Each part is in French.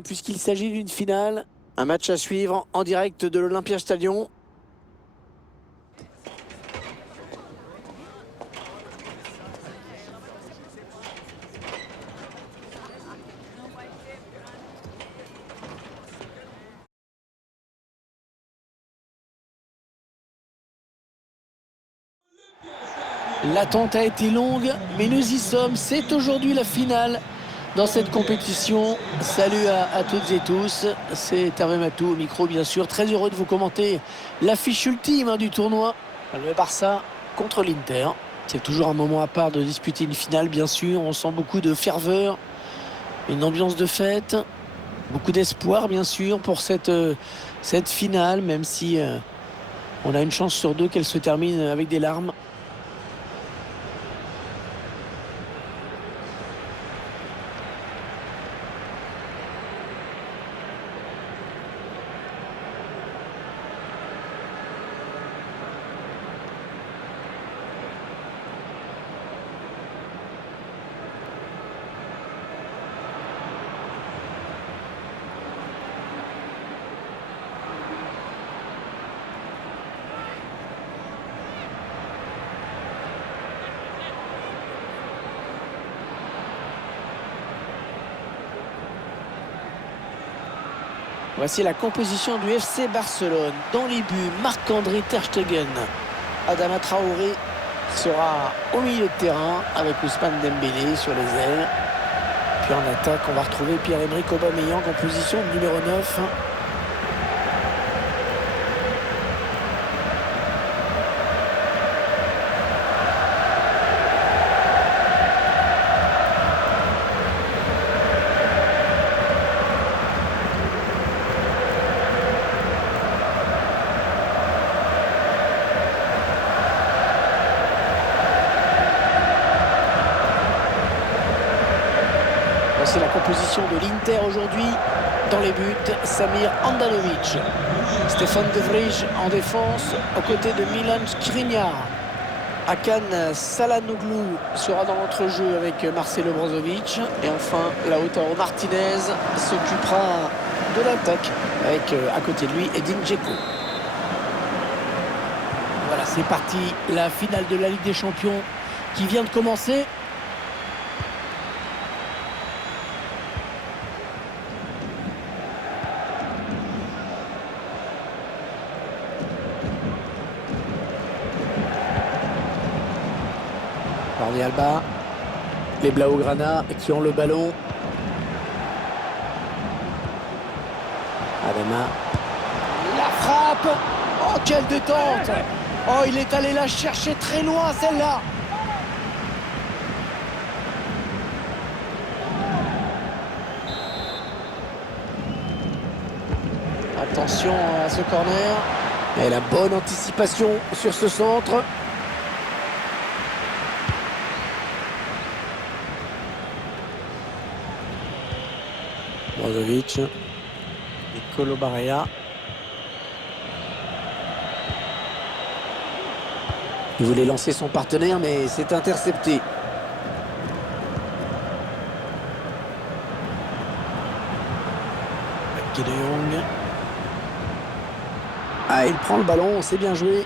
Puisqu'il s'agit d'une finale, un match à suivre en direct de l'Olympia Stadium. L'attente a été longue, mais nous y sommes. C'est aujourd'hui la finale dans cette compétition. Salut à toutes et tous. C'est Hervé Matou au micro, bien sûr. Très heureux de vous commenter l'affiche ultime du tournoi. Le Barça contre l'Inter. C'est toujours un moment à part de disputer une finale, bien sûr. On sent beaucoup de ferveur, une ambiance de fête, beaucoup d'espoir, bien sûr, pour cette finale, même si on a une chance sur deux qu'elle se termine avec des larmes. Voici la composition du FC Barcelone. Dans les buts, Marc-André Ter Stegen. Adama Traoré sera au milieu de terrain avec Ousmane Dembélé sur les ailes. Puis en attaque, on va retrouver Pierre-Emerick Aubameyang en position de numéro 9. Voici la composition de l'Inter aujourd'hui. Dans les buts, Samir Handanovic. Stéphane De Vrij en défense aux côtés de Milan Skriniar. Hakan Çalhanoğlu sera dans l'entrejeu avec Marcelo Brozovic. Et enfin, Lautaro Martinez s'occupera de l'attaque avec à côté de lui Edin Dzeko. Voilà, c'est parti. La finale de la Ligue des Champions qui vient de commencer. Jordi Alba, les Blaugrana qui ont le ballon. Adama, la frappe. Oh, quelle détente. Oh, il est allé la chercher très loin, celle-là. Attention à ce corner. Et la bonne anticipation sur ce centre. Brozovic, Nicolo Barella. Il voulait lancer son partenaire, mais c'est intercepté. De Jong. Ah, il prend le ballon, c'est bien joué.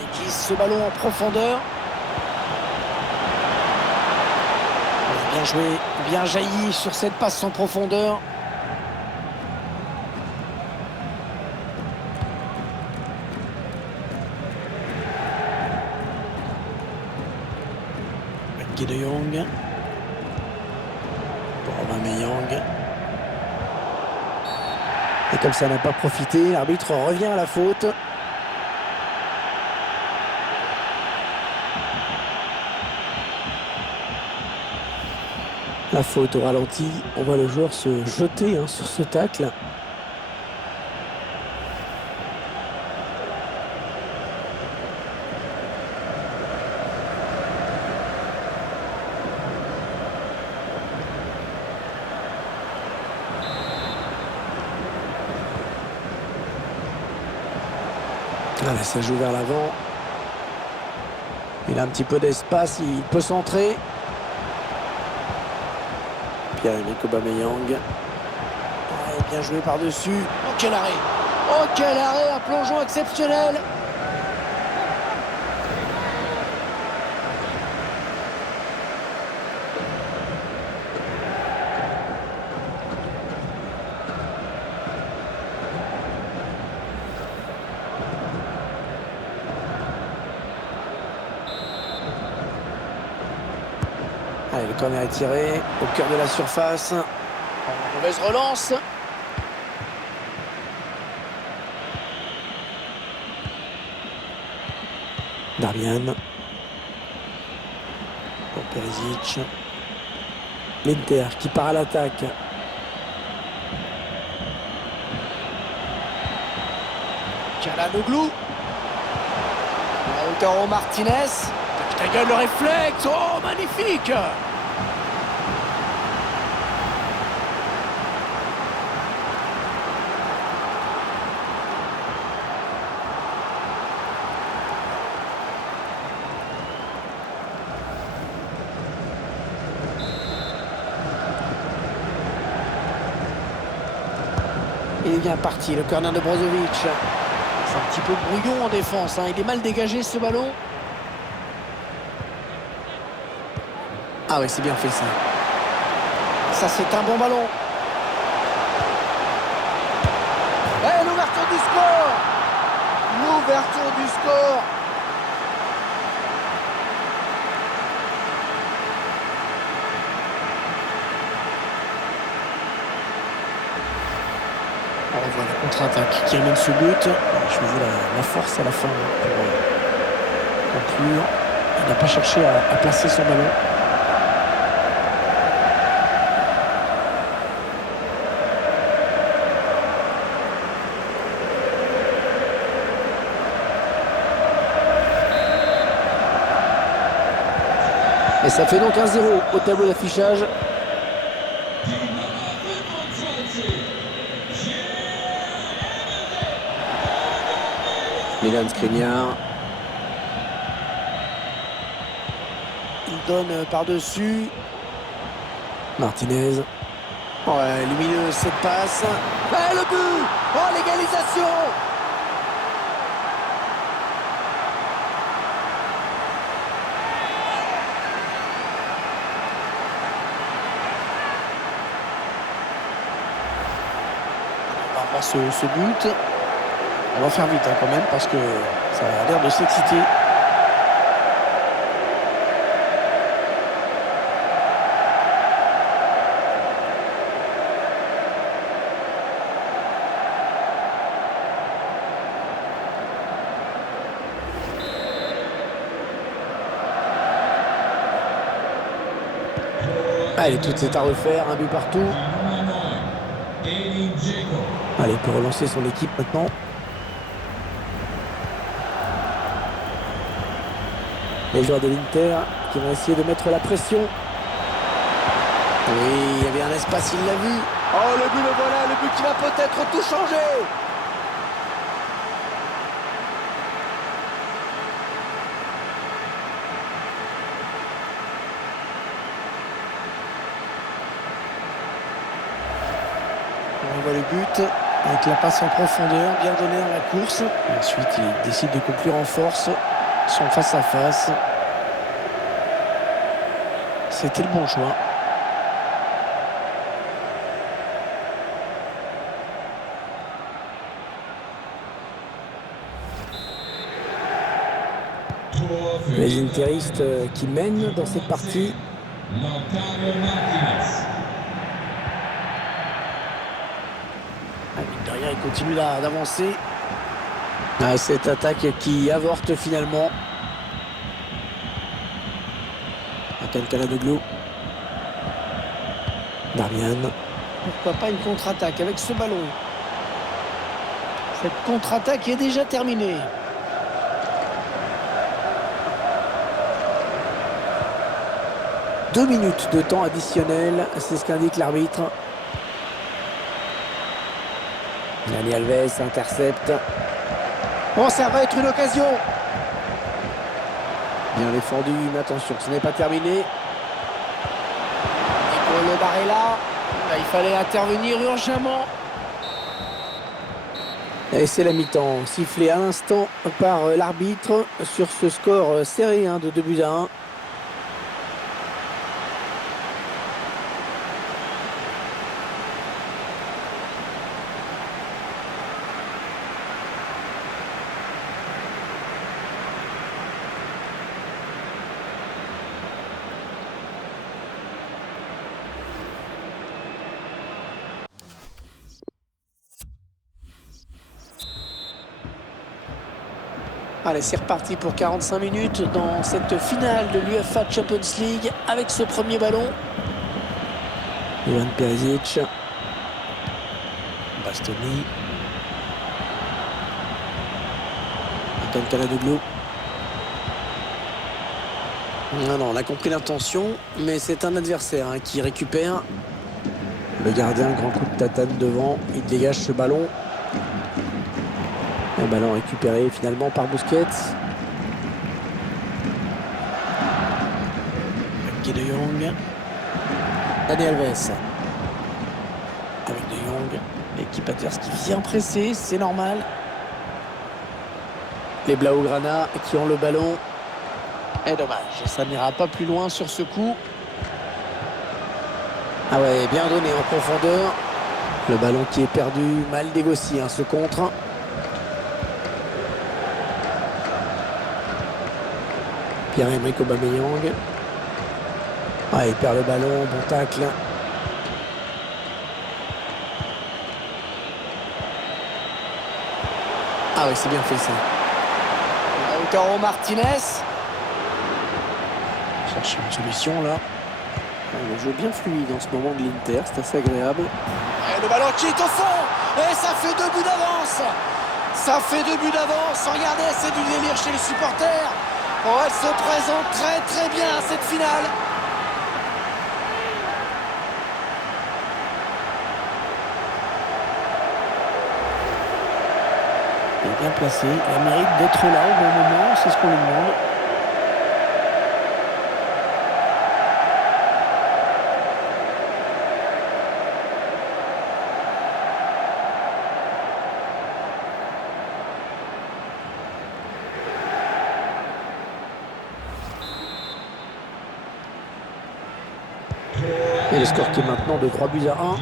Il glisse ce ballon en profondeur. Bien joué, bien jailli sur cette passe en profondeur. De Jong. Pour Aubameyang. Et comme ça n'a pas profité, l'arbitre revient à la faute. La faute au ralenti, on voit le joueur se jeter sur ce tacle. Allez, ça joue vers l'avant. Il a un petit peu d'espace, il peut centrer. Pierre-Emerick Aubameyang. Ouais, bien joué par-dessus. Oh, quel arrêt! Oh, quel arrêt! Un plongeon exceptionnel! Allez, le corner est tiré au cœur de la surface. Mauvaise relance. Darmian. Pour Perisic. L'Inter qui part à l'attaque. Çalhanoğlu. Lautaro Martinez. Ta gueule, le réflexe. Oh, magnifique! Il est bien parti, le corner de Brozovic. C'est un petit peu brouillon en défense, hein. Il est mal dégagé ce ballon. Ah oui, c'est bien fait ça. Ça, c'est un bon ballon. Et l'ouverture du score! L'ouverture du score! On voit la contre-attaque qui amène ce but. Il a choisi la force à la fin pour conclure. Il n'a pas cherché à placer son ballon. Et ça fait donc 1-0 au tableau d'affichage. Milan Skriniar. Il donne par-dessus. Martinez. Ouais, lumineuse cette passe. Ouais, le but! Oh, l'égalisation! On va voir ce but. On va faire vite hein, quand même parce que ça a l'air de s'exciter. Allez, tout est à refaire, un but partout. Allez, il peut relancer son équipe maintenant. Les joueurs de l'Inter qui vont essayer de mettre la pression. Oui, il y avait un espace, il l'a vu. Oh, le but, le voilà, le but qui va peut-être tout changer. On voit le but avec la passe en profondeur, bien donnée dans la course. Et ensuite, il décide de conclure en force son face-à-face. C'était le bon choix. Les interistes qui mènent dans cette partie. Derrière, il continue d'avancer. Cette attaque qui avorte finalement. Çalhanoğlu. Darmian. Pourquoi pas une contre-attaque avec ce ballon? Cette contre-attaque est déjà terminée. Deux minutes de temps additionnel, c'est ce qu'indique l'arbitre. Dani Alves intercepte. Oh, ça va être une occasion. Bien défendu, mais attention, ce n'est pas terminé. le Barella. Là, il fallait intervenir urgemment. Et c'est la mi-temps, sifflé à l'instant par l'arbitre sur ce score serré de 2-1. Allez, c'est reparti pour 45 minutes dans cette finale de l'UEFA Champions League avec ce premier ballon. Ivan Perisic. Bastoni. Antoine Kaladoglou. Non, on a compris l'intention, mais c'est un adversaire qui récupère. Le gardien, grand coup de tatane devant, il dégage ce ballon. Un ballon récupéré finalement par Busquets. Guy de Jong. Dani Alves. Avec de Jong. L'équipe adverse qui vient presser, c'est normal. Les Blaugrana qui ont le ballon. Et dommage, ça n'ira pas plus loin sur ce coup. Ah ouais, bien donné en profondeur. Le ballon qui est perdu, mal négocié ce contre. Pierre-Emerick Aubameyang. Ah, il perd le ballon, bon tacle. Ah oui, c'est bien fait ça. Lautaro Martinez. Cherche une solution là. Le jeu bien fluide en ce moment de l'Inter, c'est assez agréable. Et le ballon qui est au fond. Et ça fait 2 buts d'avance. Ça fait 2 buts d'avance. Regardez, c'est du délire chez les supporters. Oh, elle se présente très très bien à cette finale. Il est bien placé. Il mérite d'être là au bon moment. C'est ce qu'on lui demande. Et le score qui est maintenant de 3 buts à 1.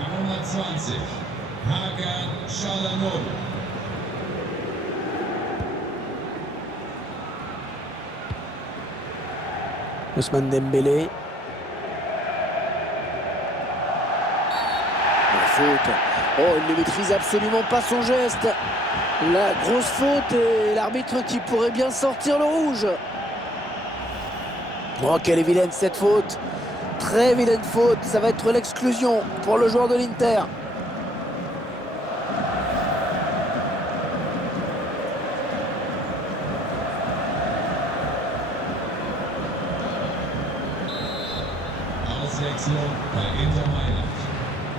Ousmane Dembélé. La faute. Oh, il ne maîtrise absolument pas son geste. La grosse faute et l'arbitre qui pourrait bien sortir le rouge. Oh, quelle est vilaine cette faute. Très vilaine faute, ça va être l'exclusion pour le joueur de l'Inter. Auswechslung bei Inter Mailand.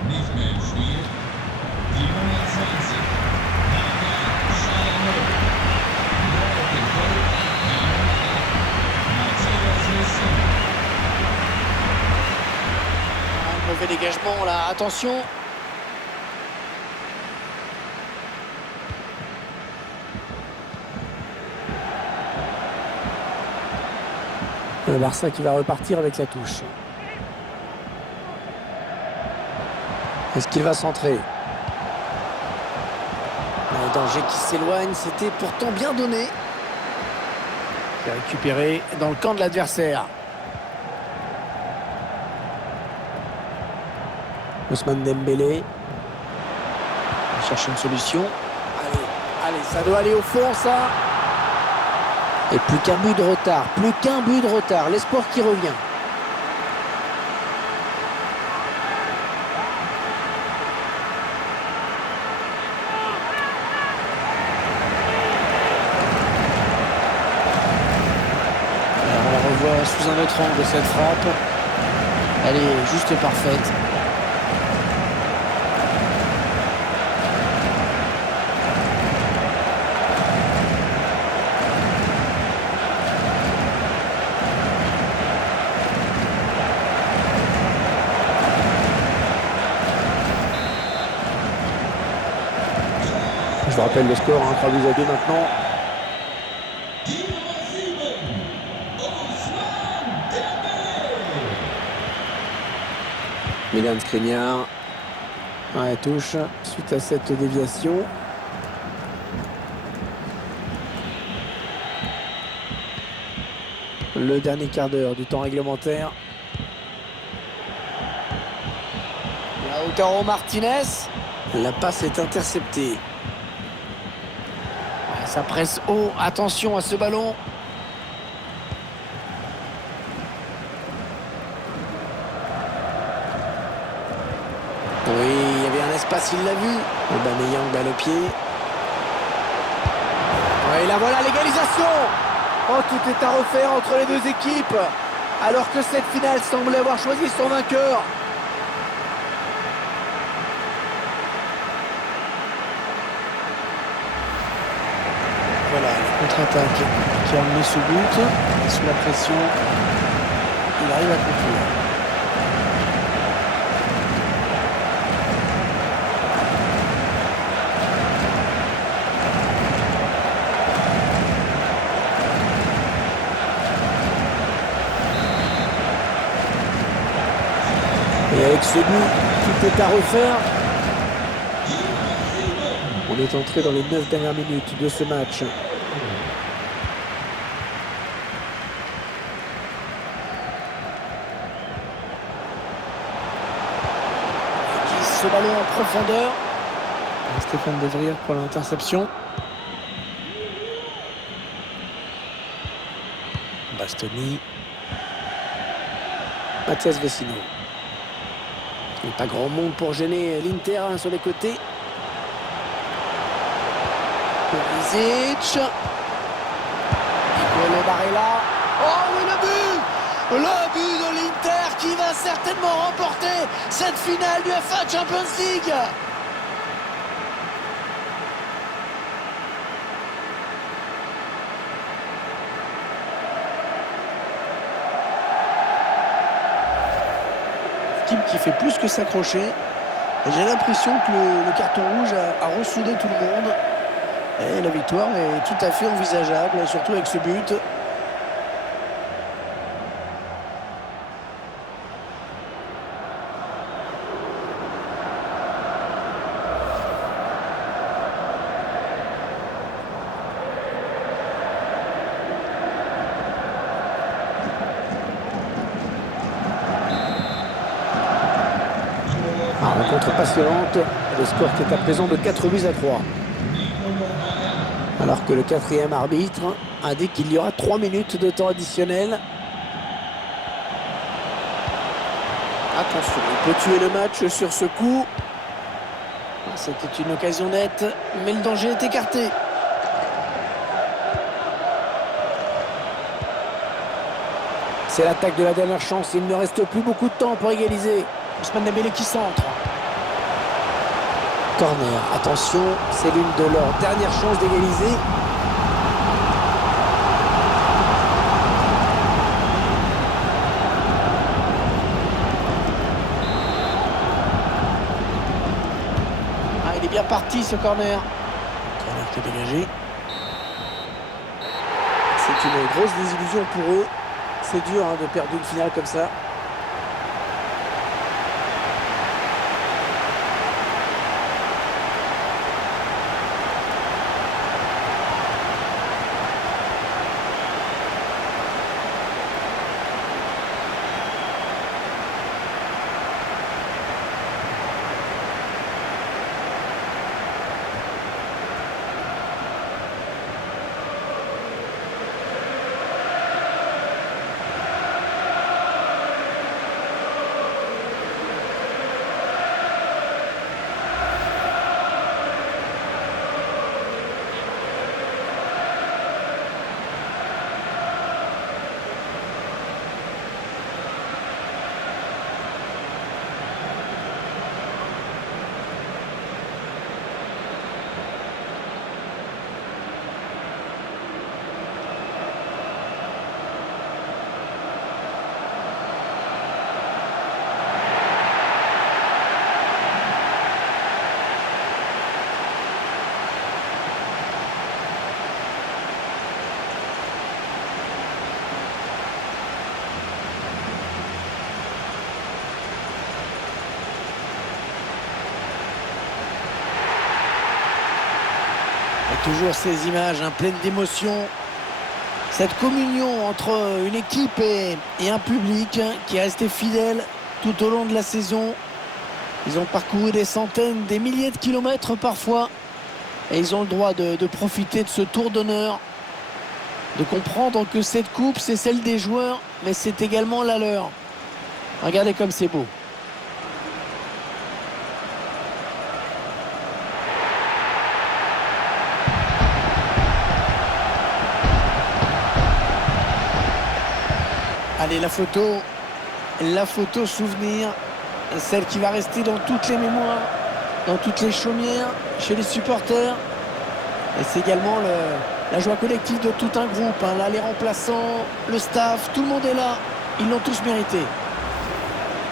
Nicht mehr im Spiel. Die Nummer 20. Hakan Çalhanoğlu. Neu auf dem Feld. Die Nummer 8. Matthias Wesson. Un mauvais dégagement là, attention. Le Barça qui va repartir avec la touche. Est-ce qu'il va centrer? Un danger qui s'éloigne, c'était pourtant bien donné. C'est récupéré dans le camp de l'adversaire. Ousmane Dembélé. Il cherche une solution. Allez, ça doit aller au fond ça. Et plus qu'un but de retard, plus qu'un but de retard. L'espoir qui revient. Sous un autre angle cette frappe, elle est juste parfaite. Je vous rappelle le score, 3-2 maintenant. Milan Skriniar. Ouais, touche suite à cette déviation. Le dernier quart d'heure du temps réglementaire. Lautaro Martinez. La passe est interceptée. Ouais, ça presse haut. Attention à ce ballon. Oui, il y avait un espace, il l'a vu. Aubameyang balle au pied. Et là voilà l'égalisation. Oh, tout est à refaire entre les deux équipes. Alors que cette finale semble avoir choisi son vainqueur. Voilà, la contre-attaque qui a amené ce but. Et sous la pression, il arrive à conclure. Et avec ce but, tout est à refaire. On est entré dans les 9 dernières minutes de ce match. Ce ballon en profondeur. Stéphane De Vrij pour l'interception. Bastoni. Mathias Vecino. Il n'y a pas grand monde pour gêner l'Inter sur les côtés. Perisic. Nicolo Barella. Oh oui, le but! Le but de l'Inter qui va certainement remporter cette finale du UEFA Champions League. Équipe qui fait plus que s'accrocher. J'ai l'impression que le carton rouge a ressoudé tout le monde. Et la victoire est tout à fait envisageable, surtout avec ce but. Rencontre passionnante, le score qui est à présent de 4-3. Alors que le quatrième arbitre indique qu'il y aura 3 minutes de temps additionnel. Attention, il peut tuer le match sur ce coup. C'était une occasion nette, mais le danger est écarté. C'est l'attaque de la dernière chance, il ne reste plus beaucoup de temps pour égaliser. Ousmane Dembélé qui centre. Corner, attention, c'est l'une de leurs dernières chances d'égaliser. Ah, il est bien parti ce corner. Corner qui est dégagé. C'est une grosse désillusion pour eux. C'est dur de perdre une finale comme ça. Et toujours ces images pleines d'émotion. Cette communion entre une équipe et un public qui est resté fidèle tout au long de la saison. Ils ont parcouru des centaines, des milliers de kilomètres parfois. Et ils ont le droit de profiter de ce tour d'honneur. De comprendre que cette coupe, c'est celle des joueurs, mais c'est également la leur. Regardez comme c'est beau. Allez, la photo souvenir, celle qui va rester dans toutes les mémoires, dans toutes les chaumières, chez les supporters. Et c'est également la joie collective de tout un groupe. Là, les remplaçants, le staff, tout le monde est là. Ils l'ont tous mérité.